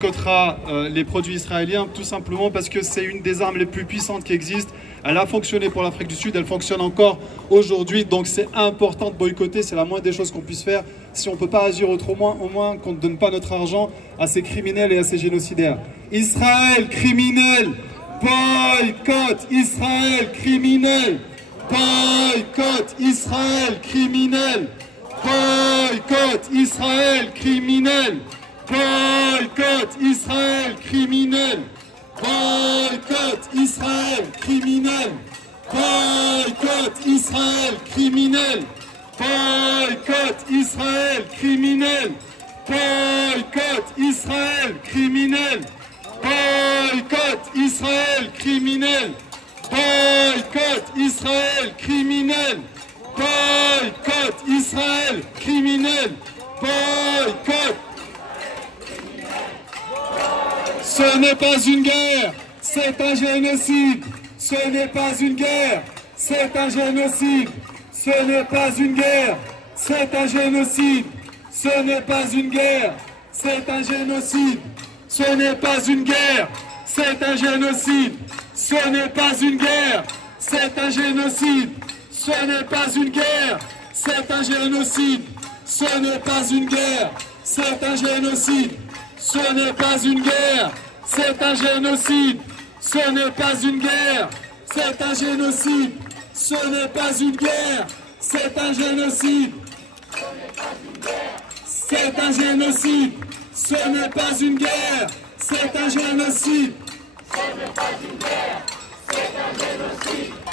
boycottera les produits israéliens tout simplement parce que c'est une des armes les plus puissantes qui existent. Elle a fonctionné pour l'Afrique du Sud, elle fonctionne encore aujourd'hui, donc c'est important de boycotter, c'est la moindre des choses qu'on puisse faire. Si on ne peut pas agir autrement, au moins qu'on ne donne pas notre argent à ces criminels et à ces génocidaires. Israël, criminel, boycott, Israël, criminel, boycott, Israël, criminel, boycott, Israël, criminel. Boycott Israël criminel. Boycott Israël criminel. Boycott Israël criminel. Boycott Israël criminel. Boycott Israël criminel. Boycott Israël criminel. Boycott Israël criminel. Boycott Israël criminel. Boycott. Ce n'est pas une guerre, c'est un génocide. Ce n'est pas une guerre, c'est un génocide. Ce n'est pas une guerre, c'est un génocide. Ce n'est pas une guerre, c'est un génocide. Ce n'est pas une guerre, c'est un génocide. Ce n'est pas une guerre, c'est un génocide. Ce n'est pas une guerre, c'est un génocide. Ce n'est pas une guerre, c'est un génocide. Ce n'est pas une guerre, c'est un génocide. Ce n'est pas une guerre, c'est un génocide. Ce n'est pas une guerre, c'est un génocide. C'est un génocide. Ce n'est pas une guerre, c'est un génocide.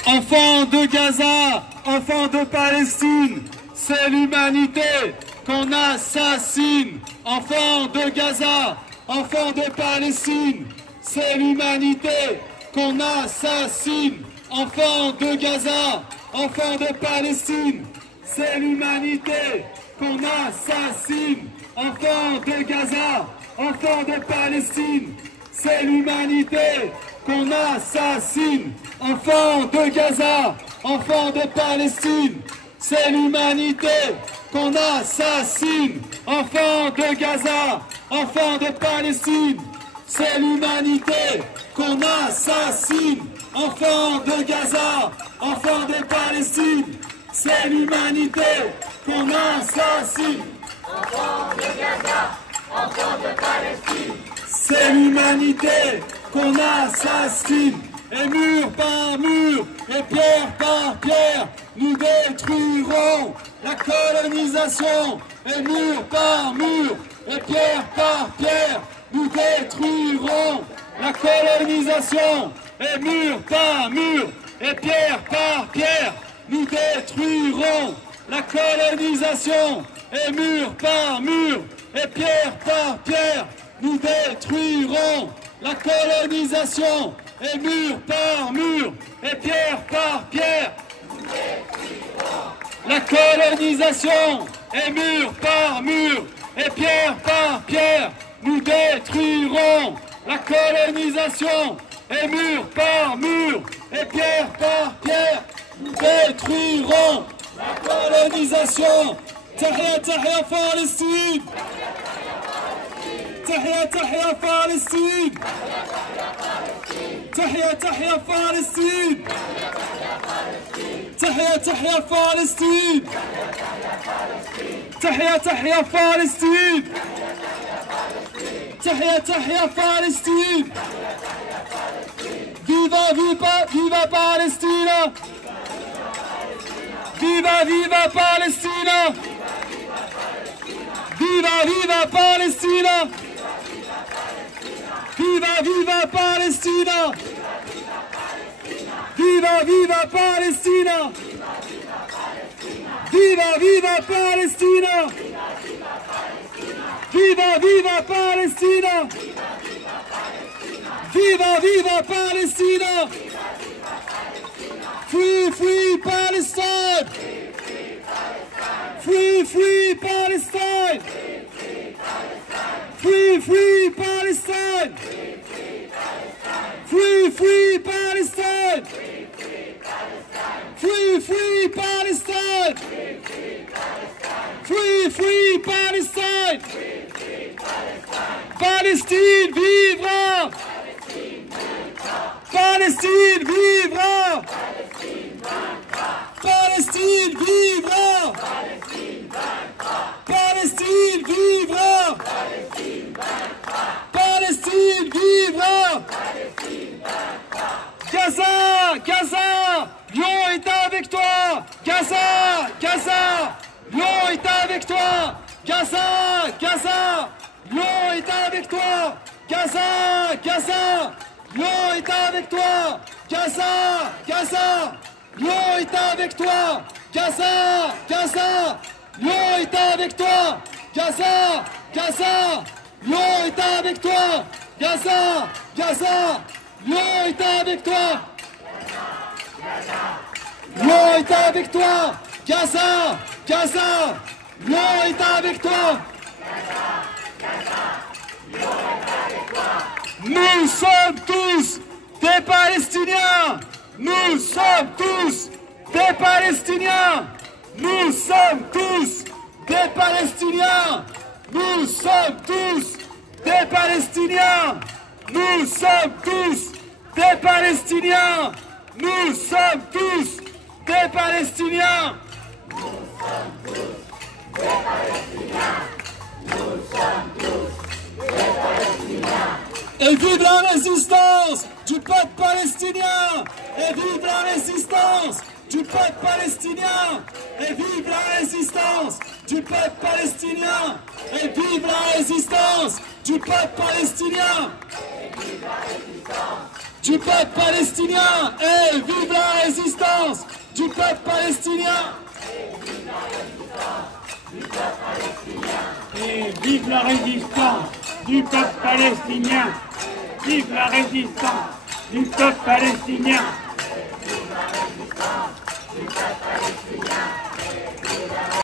Enfants de Gaza, enfants de Palestine, c'est l'humanité qu'on assassine. Enfants de Gaza, enfants de Palestine, c'est l'humanité qu'on assassine. Enfants de Gaza, enfants de Palestine, c'est l'humanité qu'on assassine. Enfants de Gaza, enfants de Palestine, c'est l'humanité qu'on assassine. Enfants de Gaza, enfants de Palestine, c'est l'humanité qu'on assassine. Enfants de Gaza, enfants de Palestine, c'est l'humanité qu'on assassine. Enfants de Gaza, enfants de Palestine, c'est l'humanité qu'on assassine. Enfants de Gaza, enfants de Palestine, c'est l'humanité qu'on assassine. Et mur par mur, et pierre par pierre, nous détruirons la colonisation. Et mur par mur, et pierre par pierre, nous détruirons la colonisation. Et mur par mur, et pierre par pierre, nous détruirons la colonisation. Et mur par mur, et pierre par pierre, nous détruirons la colonisation. Et mur par mur, et pierre par pierre, nous détruirons la colonisation. Et mur par mur, et pierre par pierre, nous détruirons la colonisation. Et mur par mur, et pierre par pierre, nous détruirons la colonisation. Tahia Tahia Palestine. Tahia Tahia Palestine. Tahia Tahia Palestine. Tahia Tahia Palestine. Tahia Tahia Palestine. Tahia Tahia Palestine. Viva viva viva Palestina. Viva viva Palestina. Viva viva Palestina. Viva viva Palestina. Viva viva Palestina. Viva viva Palestina. Viva viva Palestina. Viva viva Palestina. Free free Palestine. Free free Palestine. Free free Palestine. Free free Palestine. Free free Palestine. Free free Palestine. Palestine vivra! Palestine vivra! Palestine vivra! Palestine vivra! Palestine vivra! Gaza! Gaza! Lyon est avec toi! Gaza! Gaza! Lyon est avec toi! Gaza! Gaza! Lyon est avec toi! Gaza! Gaza! Lyon est avec toi! Gaza! Gaza! Lyon est avec toi! Gaza! Gaza! Lyon est avec toi! Gaza! Gaza! Lyon est avec toi! Gaza! Gaza! Lyon est avec toi! Lyon est avec toi! Gaza! Gaza! Lyon est avec toi! Nous sommes tous des Palestiniens! Nous sommes tous des Palestiniens! Nous sommes tous des Palestiniens! Nous sommes tous des Palestiniens! Nous sommes tous des Palestiniens! Nous sommes tous des Palestiniens! Et vive la résistance du peuple palestinien! Et vive la résistance du peuple palestinien! Et vive la résistance du peuple palestinien! Et vive la résistance du peuple palestinien! Du peuple palestinien! Et vive la résistance du peuple palestinien! Et vive la résistance du peuple palestinien! Vive la résistance du peuple palestinien!